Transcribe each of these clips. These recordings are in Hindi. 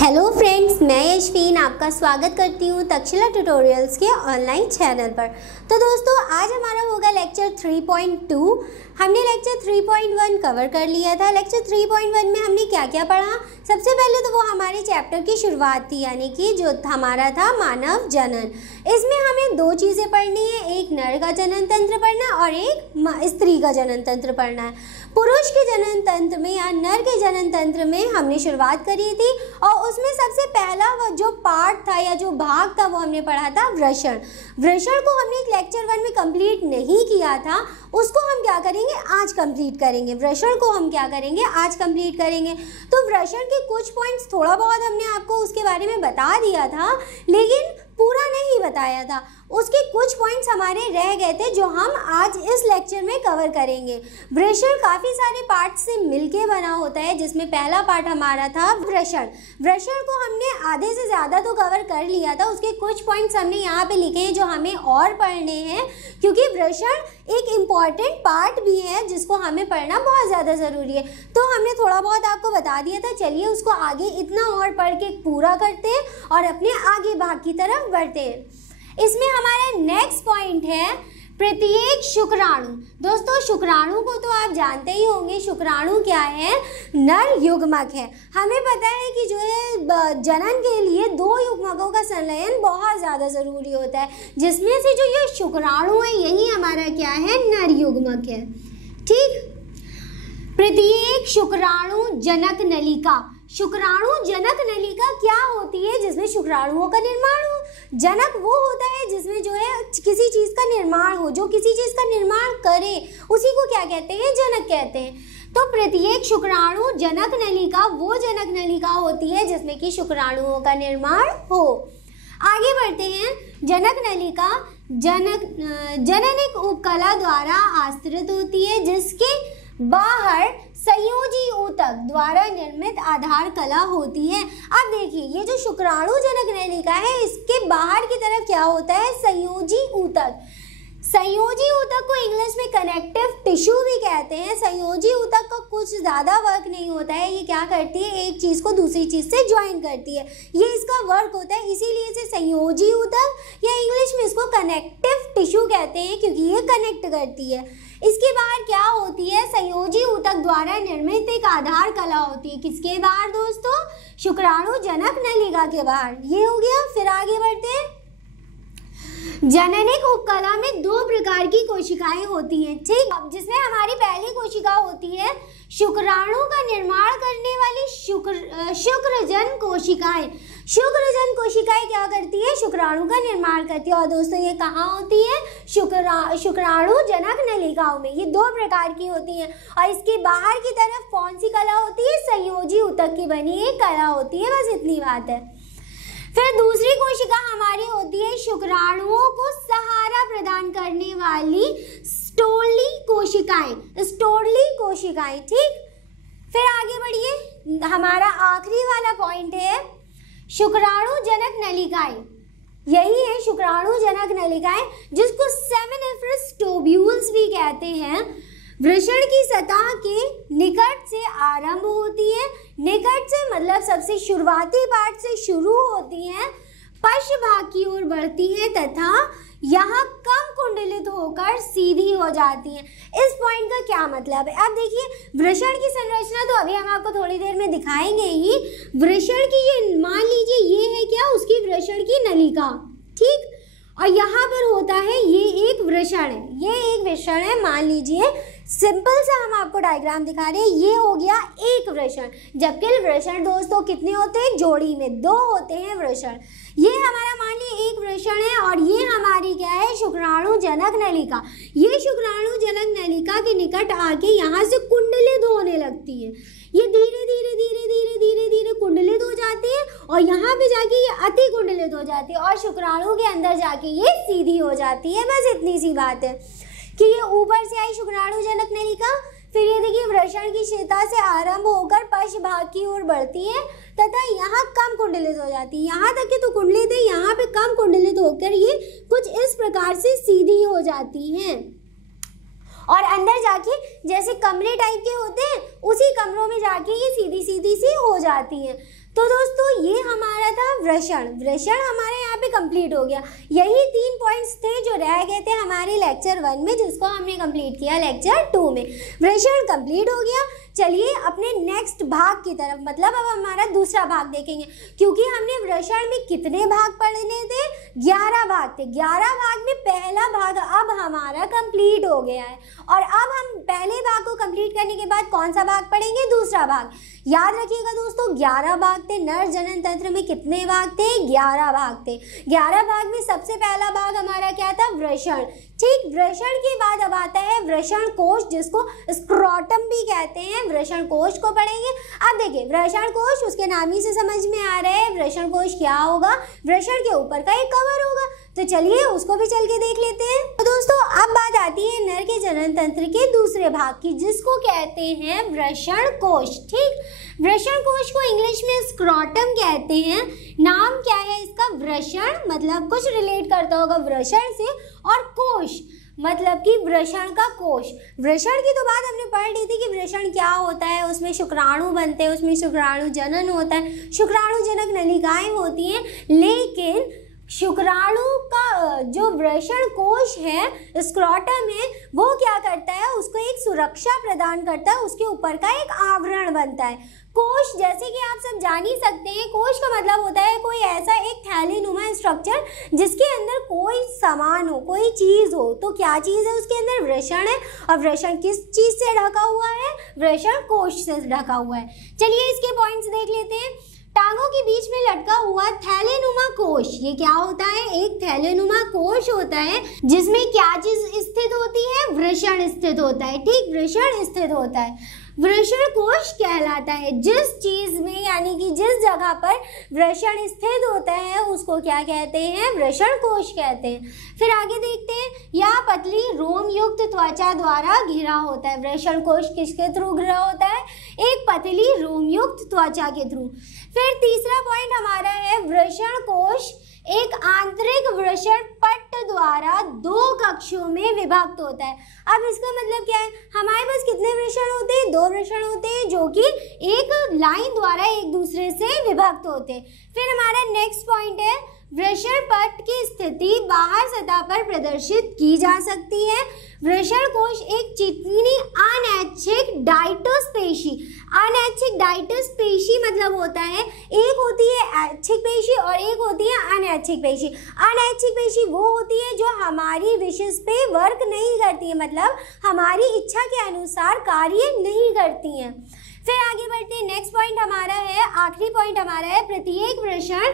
हेलो फ्रेंड्स, मैं यशवीन आपका स्वागत करती हूँ तक्षशिला ट्यूटोरियल्स के ऑनलाइन चैनल पर। तो दोस्तों, आज हमारा होगा लेक्चर 3.2। हमने लेक्चर 3.1 कवर कर लिया था। लेक्चर 3.1 में हमने क्या क्या पढ़ा? सबसे पहले तो वो हमारे चैप्टर की शुरुआत थी, यानी कि जो हमारा था मानव जनन। इसमें हमें दो चीज़ें पढ़नी है, एक नर का जनन तंत्र पढ़ना और एक स्त्री का जनन तंत्र पढ़ना है। पुरुष के जनन तंत्र में या नर के जनन तंत्र में हमने शुरुआत करी थी और उसमें सबसे पहला वो जो पार्ट था या जो भाग था वो हमने पढ़ा था वृषण। वृषण को हमने लेक्चर 1 में कंप्लीट नहीं किया था, उसको हम क्या करेंगे, आज कंप्लीट करेंगे। वृषण को हम क्या करेंगे, आज कंप्लीट करेंगे। तो वृषण के कुछ पॉइंट्स थोड़ा बहुत हमने आपको उसके बारे में बता दिया था, लेकिन पूरा नहीं बताया था। उसके कुछ पॉइंट्स हमारे रह गए थे जो हम आज इस लेक्चर में कवर करेंगे। वृषण काफ़ी सारे पार्ट से मिलके बना होता है, जिसमें पहला पार्ट हमारा था वृषण। वृषण को हमने आधे से ज़्यादा तो कवर कर लिया था। उसके कुछ पॉइंट्स हमने यहाँ पे लिखे हैं जो हमें और पढ़ने हैं, क्योंकि वृषण एक इम्पॉर्टेंट पार्ट भी है जिसको हमें पढ़ना बहुत ज़्यादा ज़रूरी है। तो हमने थोड़ा बहुत आपको बता दिया था, चलिए उसको आगे इतना और पढ़ के पूरा करते हैं और अपने आगे भाग की तरफ बढ़ते हैं। इसमें हमारा नेक्स्ट पॉइंट है प्रत्येक शुक्राणु। दोस्तों, शुक्राणु को तो आप जानते ही होंगे। शुक्राणु क्या है? नर युग्मक है। हमें पता है कि जो है जनन के लिए दो युग्मकों का संलयन बहुत ज़्यादा ज़रूरी होता है, जिसमें से जो ये शुक्राणु है यही हमारा क्या है, नर युग्मक है। ठीक। प्रत्येक शुक्राणु जनक नलिका। शुक्राणु जनक नलिका क्या होती है? जिसमें शुक्राणुओं का निर्माण हो। जनक वो होता है जिसमें जो है किसी चीज़ का निर्माण हो, जो किसी चीज़ का निर्माण करे, उसी को क्या कहते हैं, जनक कहते हैं। तो प्रत्येक शुक्राणु जनक नलिका वो जनक नलिका होती है जिसमें कि शुक्राणुओं का निर्माण हो। आगे बढ़ते हैं। जनक नलिका जननिक उपकला द्वारा आश्रित होती है, जिसके बाहर संयोजी ऊतक द्वारा निर्मित आधार कला होती है। अब देखिए, ये जो शुक्राणु जनक नलिका है, इसके बाहर की तरफ क्या होता है, संयोजी ऊतक। संयोजी ऊतक को इंग्लिश में कनेक्टिव टिश्यू भी कहते हैं। संयोजी ऊतक का कुछ ज़्यादा वर्क नहीं होता है। ये क्या करती है, एक चीज़ को दूसरी चीज़ से ज्वाइन करती है, ये इसका वर्क होता है। इसीलिए इसे संयोजी ऊतक या इंग्लिश में इसको कनेक्टिव टिश्यू कहते हैं, क्योंकि ये कनेक्ट करती है। इसके बाहर क्या होती है, संयोजी ऊतक द्वारा निर्मित एक आधार कला होती है। किसके बाहर दोस्तों? शुक्राणु जनक नलिका के बाहर। ये हो गया। फिर आगे बढ़ते हैं। जननिक उपकला में दो प्रकार की कोशिकाएं होती हैं। ठीक। जिसमें हमारी पहली कोशिका होती है शुक्राणु का निर्माण करने वाली शुक्रजन कोशिकाएं। शुक्रजन कोशिकाएं क्या करती है, शुक्राणु का निर्माण करती है। और दोस्तों, ये कहाँ होती है, शुक्राणु जनक नलिकाओं में। ये दो प्रकार की होती हैं। और इसके बाहर की तरफ कौन सी कला होती है, संयोजी ऊतक की बनी एक कला होती है। बस इतनी बात है। फिर दूसरी कोशिका हमारी होती है शुक्राणुओं को सहारा प्रदान करने वाली स्टोरली कोशिकाएं। स्टोरली कोशिकाएं। ठीक। फिर आगे बढ़िए। हमारा आखिरी वाला पॉइंट है शुक्राणु जनक नलिकाएं। यही है शुक्राणु जनक नलिकाएं, जिसको सेमिनिफरस ट्यूब्यूल्स भी कहते हैं। वृषण की सतह के निकट से आरंभ होती है। निकट से मतलब सबसे शुरुआती पार्ट से शुरू होती है, पश्च भाग की ओर बढ़ती है तथा यहाँ कम कुंडलित होकर सीधी हो जाती है। इस पॉइंट का क्या मतलब है? अब देखिए, वृषण की संरचना तो अभी हम आपको थोड़ी देर में दिखाएंगे ही। वृषण की ये मान लीजिए, ये है क्या, उसकी वृषण की नलिका। ठीक। और यहाँ पर होता है ये एक वृषण है, ये एक वृषण है। मान लीजिए, सिंपल सा हम आपको डायग्राम दिखा रहे हैं। ये हो गया एक वृषण, जबकि वृषण दोस्तों कितने होते हैं, जोड़ी में दो होते हैं वृषण। ये हमारा मान लीजिए एक वृषण है और ये हमारी क्या है, शुक्राणु जनक नलिका। ये शुक्राणु जनक नलिका के निकट आके यहाँ से कुंडलित होने लगती है। ये धीरे धीरे धीरे धीरे धीरे धीरे कुंडलित हो जाती है और यहाँ पे जाके ये अति कुंडलित हो जाती है और शुक्राणु के अंदर जाके ये सीधी हो जाती है। बस इतनी सी बात है कि ये ऊपर से आई शुक्राणु जनक नलिका, फिर ये देखिए वृषण की शिता से आरंभ होकर पश्च भाग की ओर बढ़ती है तथा यहाँ कम कुंडलित हो जाती है। यहाँ तक कि तो कुंडलित है, यहाँ पे कम कुंडलित होकर ये कुछ इस प्रकार से सीधी हो जाती हैं। और अंदर जाके जैसे कमरे टाइप के होते हैं उसी कमरों में जाके ये सीधी सीधी सी हो जाती हैं। तो दोस्तों ये हमारा था वृषण। वृषण हमारे यहाँ पे कंप्लीट हो गया। यही 3 पॉइंट्स थे जो रह गए थे हमारे लेक्चर 1 में, जिसको हमने कंप्लीट किया लेक्चर 2 में। वृषण कंप्लीट हो गया। चलिए अपने नेक्स्ट भाग की तरफ, मतलब अब हमारा दूसरा भाग देखेंगे, क्योंकि हमने वृषण में कितने भाग पढ़ने थे, 11 भाग थे। 11 भाग में पहला भाग अब हमारा कंप्लीट हो गया है, और अब हम पहले भाग को कंप्लीट करने के बाद कौन सा भाग पढ़ेंगे, दूसरा भाग। याद रखिएगा दोस्तों, 11 भाग थे। नर जनन तंत्र में कितने भाग थे, 11 भाग थे। 11 भाग में सबसे पहला भाग हमारा क्या था, वृषण। ठीक, वृषण के बाद अब आता है वृषण कोश, जिसको स्क्रोटम भी कहते हैं। वृषण कोश को पढ़ेंगे। अब देखिए वृषण कोश, उसके नाम ही से समझ में आ रहा है वृषण कोश क्या होगा, वृषण के ऊपर का एक कवर होगा। तो चलिए उसको भी चल के देख लेते हैं। तो दोस्तों अब बात आती है नर के जनन तंत्र के दूसरे भाग की, जिसको कहते हैं वृषण कोश। ठीक, वृषण कोश को इंग्लिश में स्क्रोटम कहते हैं। नाम क्या है इसका, वृषण, मतलब कुछ रिलेट करता होगा वृषण से, और कोश मतलब कि वृषण का कोश। वृषण की तो बात हमने पढ़ ली थी कि वृषण क्या होता है, उसमें शुक्राणु बनते हैं, उसमें शुक्राणु जनन होता है, शुक्राणु जनक नलिकाएं होती हैं। लेकिन शुक्राणु का जो वृषण कोश है, स्क्रोटम है, वो क्या करता है, उसको एक सुरक्षा प्रदान करता है, उसके ऊपर का एक आवरण बनता है। कोश जैसे कि आप सब जान ही सकते हैं, कोश का मतलब होता है कोई ऐसा एक थैलीनुमा स्ट्रक्चर जिसके अंदर कोई सामान हो, कोई चीज हो। तो क्या चीज है उसके अंदर, वृषण है। और वृषण किस चीज से ढका हुआ है, वृषण कोश से ढका हुआ है। चलिए इसके पॉइंट्स देख लेते हैं। टांगों के बीच में लटका हुआ थैलेनुमा कोश, ये क्या होता है, एक थैलेनुमा कोश होता है जिसमें क्या चीज स्थित होती है, वृषण स्थित होता है। ठीक, वृषण स्थित होता है। वृषण कोश कहलाता है जिस चीज में, यानी कि जिस जगह पर वृषण स्थित होता है उसको क्या कहते हैं, वृषण कोश कहते हैं। फिर आगे देखते हैं, यह पतली रोम युक्त त्वचा द्वारा घिरा होता है। वृषण कोश किसके थ्रू घिरा होता है, एक पतली रोम युक्त त्वचा के थ्रू। फिर तीसरा पॉइंट हमारा है, वृषण कोश एक आंतरिक वृषण पट्ट द्वारा 2 कक्षों में विभक्त होता है। अब इसका मतलब क्या है, हमारे पास कितने वृषण होते हैं, 2 वृषण होते हैं, जो कि एक लाइन द्वारा एक दूसरे से विभक्त होते हैं। फिर हमारा नेक्स्ट पॉइंट है, वृषण पट्ट की स्थिति बाहर सतह पर प्रदर्शित की जा सकती है। वृषण कोश एक चिकनी अनैच्छिक डाइटस पेशी, अनैच्छिक डाइटस पेशी मतलब होता है, एक होती है ऐच्छिक पेशी और एक होती है अनैच्छिक पेशी। अनैच्छिक पेशी वो होती है जो हमारी विशेष पे वर्क नहीं करती है, मतलब हमारी इच्छा के अनुसार कार्य नहीं करती हैं। फिर आगे बढ़ते हैं, नेक्स्ट पॉइंट हमारा है, आखिरी पॉइंट हमारा है, प्रत्येक वृषण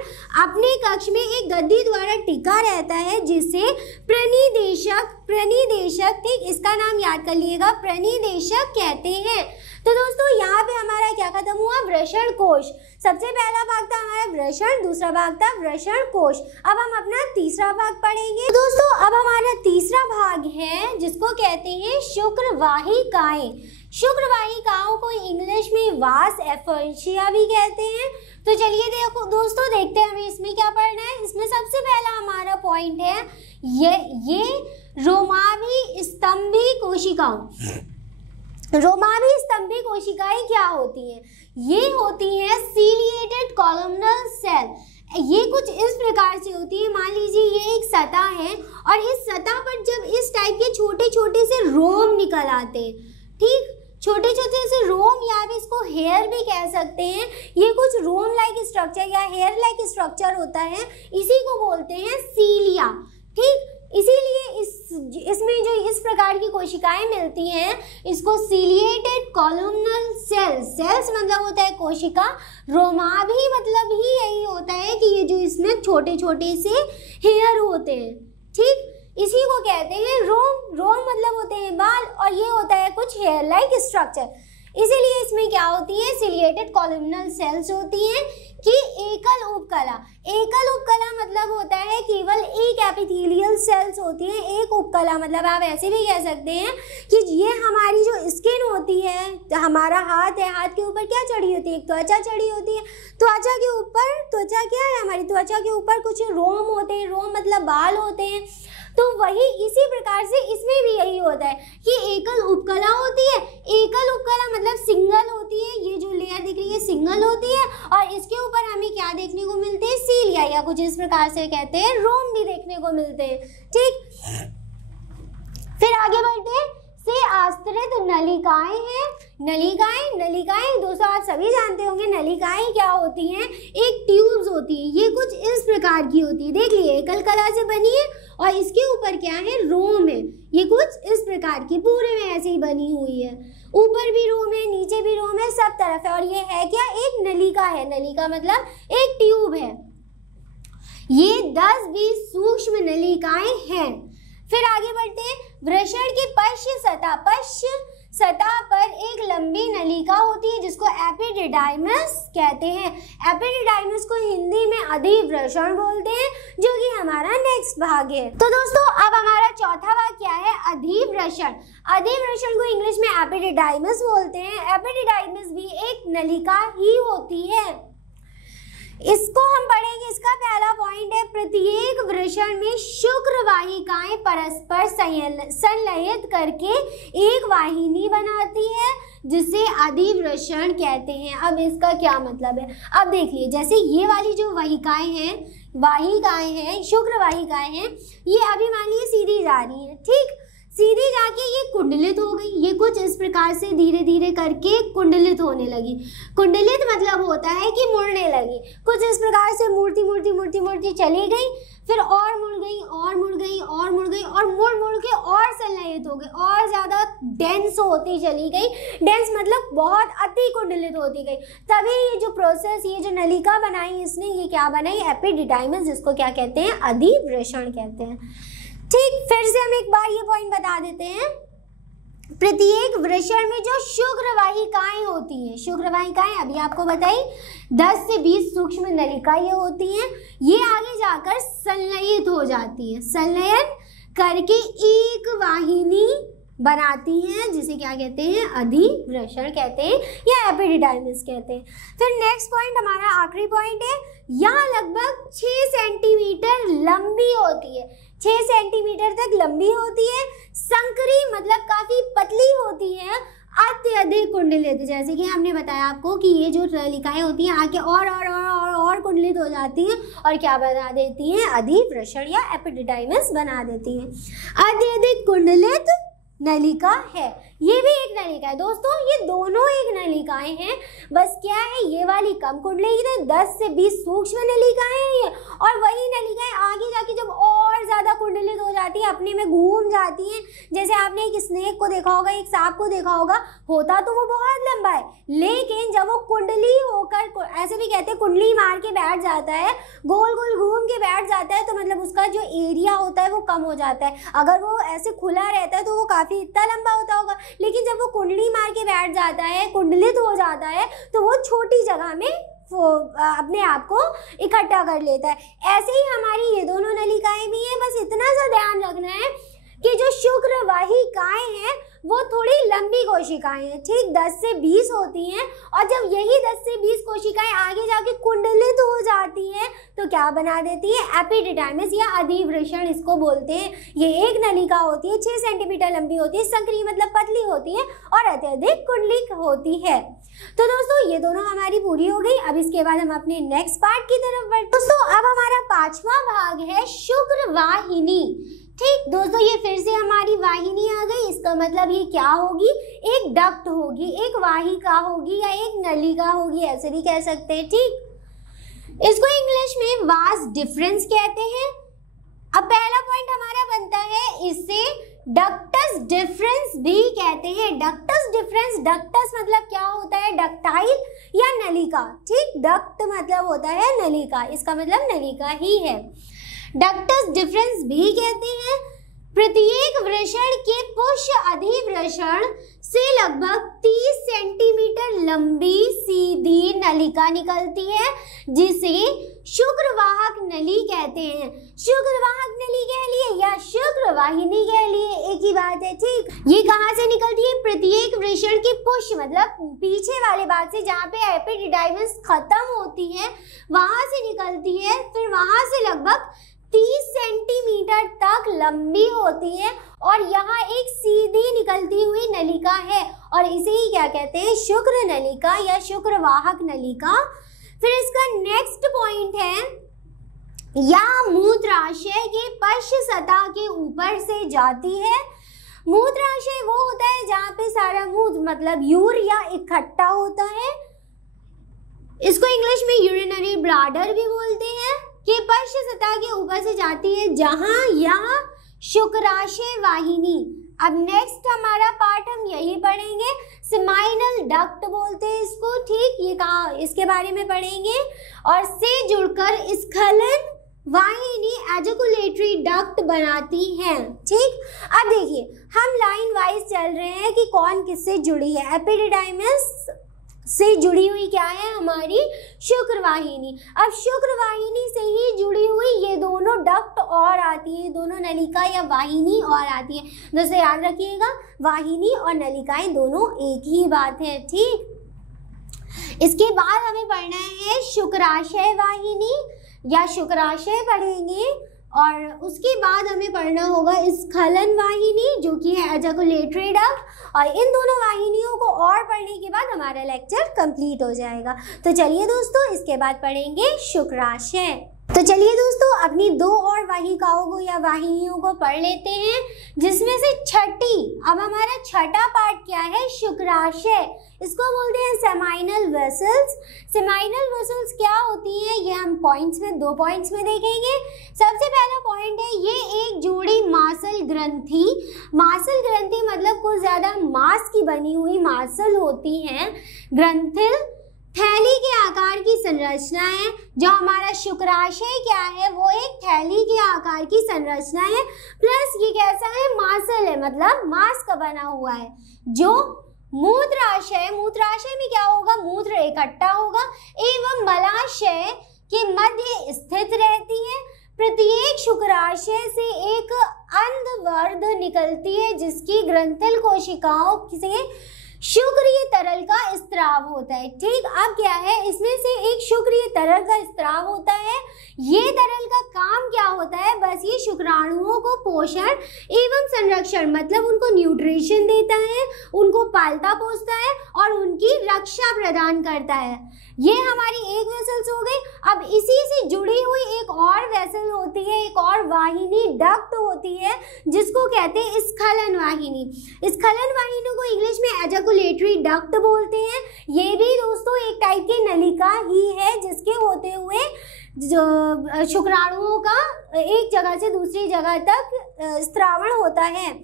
अपने कक्ष में एक गद्दी द्वारा टिका रहता है जिसे प्रणिदेशक, ठीक, इसका नाम याद कर लिएगा, प्रणिदेशक कहते हैं। तो दोस्तों यहाँ पे हमारा क्या खत्म हुआ, वृषण कोश। सबसे पहला भाग था हमारा वृषण, दूसरा भाग था वृषण कोश। अब हम अपना तीसरा भाग पढ़ेंगे। दोस्तों अब हमारा तीसरा भाग है जिसको कहते हैं शुक्रवाहिकाएं। शुक्रवाहिकाओं को इंग्लिश में वास एफर्शिया भी कहते हैं। तो चलिए देखो दोस्तों, देखते हैं हमें इसमें क्या पढ़ना है। इसमें सबसे पहला हमारा पॉइंट है ये रोमावी स्तंभी कोशिकाओं। रोमावी स्तंभी कोशिकाएं क्या होती हैं, ये होती हैं सीलिएटेड कॉलमनल सेल। ये कुछ इस प्रकार से होती है, मान लीजिए ये एक सतह है और इस सतह पर जब इस टाइप के छोटे छोटे से रोम निकल आते हैं, ठीक, छोटे छोटे से रोम, या आप इसको हेयर भी कह सकते हैं। ये कुछ रोम लाइक स्ट्रक्चर या हेयर लाइक स्ट्रक्चर होता है, इसी को बोलते हैं सीलिया। ठीक, इसीलिए इसमें जो इस प्रकार की कोशिकाएं मिलती हैं इसको सीलिएटेड कॉलमनल सेल्स मतलब होता है कोशिका, रोमाभी मतलब ही यही होता है कि ये जो इसमें छोटे छोटे से हेयर होते हैं, ठीक, इसी को कहते हैं रोम। रोम मतलब होते हैं बाल और ये होता है कुछ हेयर लाइक स्ट्रक्चर। इसीलिए इसमें क्या होती है, सिलिएटेड कॉलमनल सेल्स होती हैं। कि एकल उपकला, एकल उपकला मतलब होता है केवल एक एपिथेलियल सेल्स होती है। एक उपकला मतलब आप ऐसे भी कह सकते हैं कि ये हमारी जो स्किन होती है, हमारा हाथ है, हाथ के ऊपर क्या चढ़ी होती है, एक त्वचा चढ़ी होती है। त्वचा के ऊपर, त्वचा क्या है, हमारी त्वचा के ऊपर कुछ रोम होते हैं, रोम मतलब बाल होते हैं। तो वही इसी प्रकार से इसमें भी यही होता है कि एकल उपकला होती है। एकल उपकला मतलब सिंगल होती है, ये जो लेयर दिख रही है सिंगल होती है और इसके ऊपर कुछ इस प्रकार से कहते हैं रोम भी देखने को मिलते हैं। ठीक, फिर आगे बढ़ते हैं। से आश्रित नलिकाएं हैं। नलिकाएं दोस्तों आप सभी जानते होंगे नलिकाएं क्या होती हैं, एक ट्यूब्स होती है, ये कुछ इस प्रकार की होती है। देख लिए एकल कला से बनी है और इसके ऊपर क्या है, रोम है। ये कुछ इस प्रकार की पूरे में ऐसे ही बनी हुई है, ऊपर भी रोम है, नीचे भी रोम है, सब तरफ है। और ये है क्या, एक नलिका है। नलिका मतलब एक ट्यूब है। ये 10-20 सूक्ष्म नलिकाएं हैं। फिर आगे बढ़ते हैं। वृषण की पश्च सतह पर एक लंबी नलिका होती है जिसको एपिडिडाइमस कहते हैं। एपिडिडाइमस को हिंदी में अधिवृषण बोलते हैं, जो कि हमारा नेक्स्ट भाग है। तो दोस्तों अब हमारा चौथा भाग क्या है, अधिवृषण। अधिवृषण को इंग्लिश में एपिडिडाइमस बोलते हैं। एपिडिडाइमस भी एक नलिका ही होती है। इसको हम पढ़ेंगे। इसका पहला पॉइंट है, प्रत्येक वृषण में शुक्र वाहिकाएं परस्पर संलयित करके एक वाहिनी बनाती है, जिसे अधिवृषण कहते हैं। अब इसका क्या मतलब है, अब देख लिए। जैसे ये वाली जो वाहिकाएं हैं शुक्र वाहिकाएं हैं, ये अभी मान लीजिए सीधी जा रही है। ठीक, सीधी जाके ये कुंडलित हो गई। ये कुछ इस प्रकार से धीरे धीरे करके कुंडलित होने लगी। कुंडलित मतलब होता है कि मुड़ने लगी। कुछ इस प्रकार से मुड़ती मुड़ती मुड़ती मुड़ती चली गई, फिर और मुड़ गई और मुड़ गई और मुड़ गई और मुड़ मुड़ के और संलयित हो गई और ज़्यादा डेंस होती चली गई। डेंस मतलब बहुत अति कुंडलित होती गई। तभी ये जो प्रोसेस, ये जो नलिका बनाई इसने, ये क्या बनाई, एपिडिडाइमस, जिसको क्या कहते हैं, अधिवृषण कहते हैं। ठीक, फिर से हम एक बार ये पॉइंट बता देते हैं। प्रत्येक वृषण में जो शुक्र वाहिकाएं होती हैं, शुक्र वाहिकाएं अभी आपको बताई 10 से 20 सूक्ष्म नलिकाएं होती हैं। ये आगे जाकर संलयित हो जाती हैं, संलयन करके एक वाहिनी बनाती हैं, जिसे क्या कहते हैं, अधिवृषण कहते हैं या एपिडिडाइमस कहते हैं। फिर नेक्स्ट पॉइंट हमारा आखिरी पॉइंट है, यह लगभग 6 सेंटीमीटर लंबी होती है। 6 सेंटीमीटर तक लंबी होती है। संकरी मतलब काफी पतली होती है। अत्यधिक कुंडलित, जैसे कि हमने बताया आपको कि ये जो नलिकाएं होती हैं आगे और कुंडलित हो जाती हैं और क्या बना देती हैं, अधिवृषण या एपिडिडाइमस बना देती हैं। अत्यधिक कुंडलित नलिका है, ये भी एक नलिका है दोस्तों। ये दोनों एक नलिकाएं हैं, बस क्या है, ये वाली कम कुंडलित है, 10 से 20 सूक्ष्म नलिकाएं हैं ये, और वही नलिकाएं आगे जाके जब और ज्यादा कुंडलित हो जाती है, अपने में घूम जाती हैं। जैसे आपने एक स्नेक को देखा होगा, एक सांप को देखा होगा, होता तो वो बहुत लंबा है, लेकिन जब वो कुंडली होकर, ऐसे भी कहते हैं कुंडली मार के बैठ जाता है, गोल गोल घूम के बैठ जाता है, तो मतलब उसका जो एरिया होता है वो कम हो जाता है। अगर वो ऐसे खुला रहता है तो वो काफी इतना लंबा होता होगा, लेकिन जब वो कुंडली मार के बैठ जाता है, कुंडलित हो जाता है, तो वो छोटी जगह में वो अपने आप को इकट्ठा कर लेता है। ऐसे ही हमारी ये दोनों नलिकाएं भी हैं। बस इतना सा ध्यान रखना है कि जो शुक्र वाहिकाएं हैं वो थोड़ी लंबी कोशिकाएं हैं। ठीक, 10 से 20 होती हैं, और जब यही 10 से 20 कोशिकाएं आगे जाके कुंडलित हो जाती हैं तो क्या बना देती है, एपिडिडाइमस या अधिवृषण इसको बोलते हैं। ये एक नलिका होती है, 6 सेंटीमीटर लंबी होती है, संकरी मतलब पतली होती है और अत्यधिक कुंडलित होती है। तो दोस्तों ये दोनों हमारी पूरी हो गई। अब इसके बाद हम अपने नेक्स्ट पार्ट की तरफ बढ़ते हैं। दोस्तों अब हमारा 5वां भाग है शुक्र वाहिनी। ठीक दोस्तों, ये फिर से हमारी वाहिनी आ गई। इसका मतलब ये क्या होगी, एक डक्ट होगी, एक वाहिका होगी या एक नलिका होगी, ऐसे भी कह सकते हैं। ठीक, इसको इंग्लिश में वास डिफरेंस कहते हैं। अब पहला पॉइंट हमारा बनता है, इसे डक्टस डिफरेंस भी कहते हैं। डक्टस डिफरेंस, डक्टस मतलब क्या होता है, डक्टाइल या नलिका। ठीक, डक्ट मतलब होता है नलिका, इसका मतलब नलिका ही है। डक्टस डिफरेंस भी कहते हैं। प्रत्येक वृषण के पुष्प अधिवृषण से लगभग 30 सेंटीमीटर लंबी सीधी नलिका निकलती है, जिसे शुक्रवाहक नली कहते हैं। शुक्रवाहक नली कह लिए या शुक्र वाहिनी कह लिए, एक ही बात है। ठीक, ये कहाँ से निकलती है, प्रत्येक वृषण के पुष्प मतलब पीछे वाले भाग से, जहाँ पे एपिडिडाइमस खत्म होती है वहां से निकलती है। फिर वहां से लगभग 30 सेंटीमीटर तक लंबी होती है और यहाँ एक सीधी निकलती हुई नलिका है, और इसे ही क्या कहते हैं, शुक्र नलिका या शुक्रवाहक नलिका। फिर इसका नेक्स्ट पॉइंट है, या मूत्राशय के पश्च सतह के ऊपर से जाती है। मूत्राशय वो होता है जहाँ पे सारा मूत्र मतलब यूरिया इकट्ठा होता है। इसको इंग्लिश में यूरिनरी ब्लैडर भी बोलते हैं। कि पश्च सतह के ऊपर से जाती है जहाँ यह शुक्राशय वाहिनी। अब नेक्स्ट हमारा पार्ट हम यही पढ़ेंगे, सेमाइनल डक्ट बोलते हैं इसको, ठीक, ये कहाँ इसके बारे में पढ़ेंगे। और से जुड़कर स्खलन वाहिनी एजैकुलेटरी डक्ट बनाती है, ठीक। अब देखिए हम लाइन वाइज चल रहे हैं कि कौन किससे जुड़ी है। एपिडिडाइमिस से जुड़ी हुई क्या है हमारी शुक्रवाहिनी। अब शुक्रवाहिनी से ही जुड़ी हुई ये दोनों डक्ट और आती है, दोनों नलिका या वाहिनी और आती है। दोस्तों याद रखिएगा वाहिनी और नलिकाएं दोनों एक ही बात है, ठीक। इसके बाद हमें पढ़ना है शुक्राशय वाहिनी या शुक्राशय पढ़ेंगे। और उसके बाद हमें पढ़ना होगा स्खलन वाहिनी जो कि है एजैकुलेटरी डक्ट। और इन दोनों वाहिनियों को और पढ़ने के बाद हमारा लेक्चर कंप्लीट हो जाएगा। तो चलिए दोस्तों इसके बाद पढ़ेंगे शुक्राशय। तो चलिए दोस्तों अपनी दो और वाहिकाओं को या वाहिनियों को पढ़ लेते हैं, जिसमें से छठी, अब हमारा छठा पार्ट क्या है, शुक्राशय। इसको बोलते हैं सेमाइनल वेसल्स। सेमाइनल वेसल्स क्या होती हैं ये हम पॉइंट्स में, 2 पॉइंट्स में देखेंगे। सबसे पहला पॉइंट है ये एक जोड़ी मांसल ग्रंथि। मांसल ग्रंथि मतलब कुछ ज्यादा मांस की बनी हुई मांसल होती हैं। ग्रंथिल थैली के आकार की संरचना है। जो हमारा शुक्राशय क्या है वो एक थैली के आकार की संरचना है, प्लस ये कैसा है, मांसल है, मतलब मांस का बना हुआ है। जो मूत्राशय, मूत्राशय में क्या होगा, मूत्र इकट्ठा होगा एवं मलाशय के मध्य स्थित रहती है। प्रत्येक शुक्राशय से एक अंधवर्ध निकलती है जिसकी ग्रंथिल कोशिकाओं से शुक्रिय तरल का स्त्राव होता है, ठीक। अब क्या है, इसमें से एक शुक्रिय तरल का स्त्राव होता है। ये तरल का काम क्या होता है, बस ये शुक्राणुओं को पोषण एवं संरक्षण मतलब उनको न्यूट्रिशन देता है, उनको पालता पोसता है और उनकी रक्षा प्रदान करता है। ये हमारी एक वेसल्स हो गई। अब इसी से जुड़ी हुई एक और वेसल होती है, एक और वाहिनी डक्ट होती है जिसको कहते हैं स्खलन वाहिनी। स्खलन वाहिनी को इंग्लिश में एजैकुलेटरी डक्ट बोलते हैं। ये भी दोस्तों एक टाइप की नलिका ही है जिसके होते हुए जो शुक्राणुओं का एक जगह से दूसरी जगह तक स्त्रावण होता है।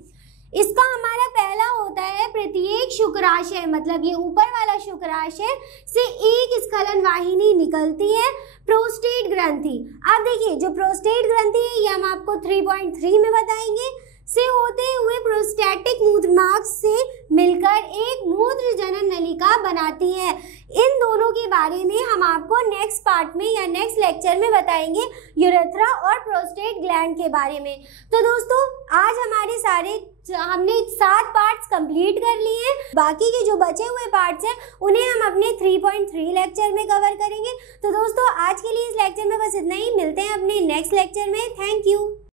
इसका हमारा पहला होता है प्रत्येक शुक्राशय मतलब ये ऊपर वाला शुक्राशय से एक स्खलन वाहिनी निकलती है, प्रोस्टेट ग्रंथि। अब देखिए जो प्रोस्टेट ग्रंथि है ये हम आपको 3.3 में बताएंगे। से होते हुए प्रोस्टैटिक मूत्रमार्ग से मिलकर एक मूत्र जनन नलिका बनाती है। इन दोनों के बारे में हम आपको नेक्स्ट पार्ट में या नेक्स्ट लेक्चर में बताएंगे, यूरेथ्रा और प्रोस्टेट ग्लैंड के बारे में। तो दोस्तों आज हमारे हमने 7 पार्ट्स कंप्लीट कर लिए हैं। बाकी के जो बचे हुए पार्ट्स हैं उन्हें हम अपने 3.3 लेक्चर में कवर करेंगे। तो दोस्तों आज के लिए इस लेक्चर में बस इतना ही। मिलते हैं अपने नेक्स्ट लेक्चर में। Thank you.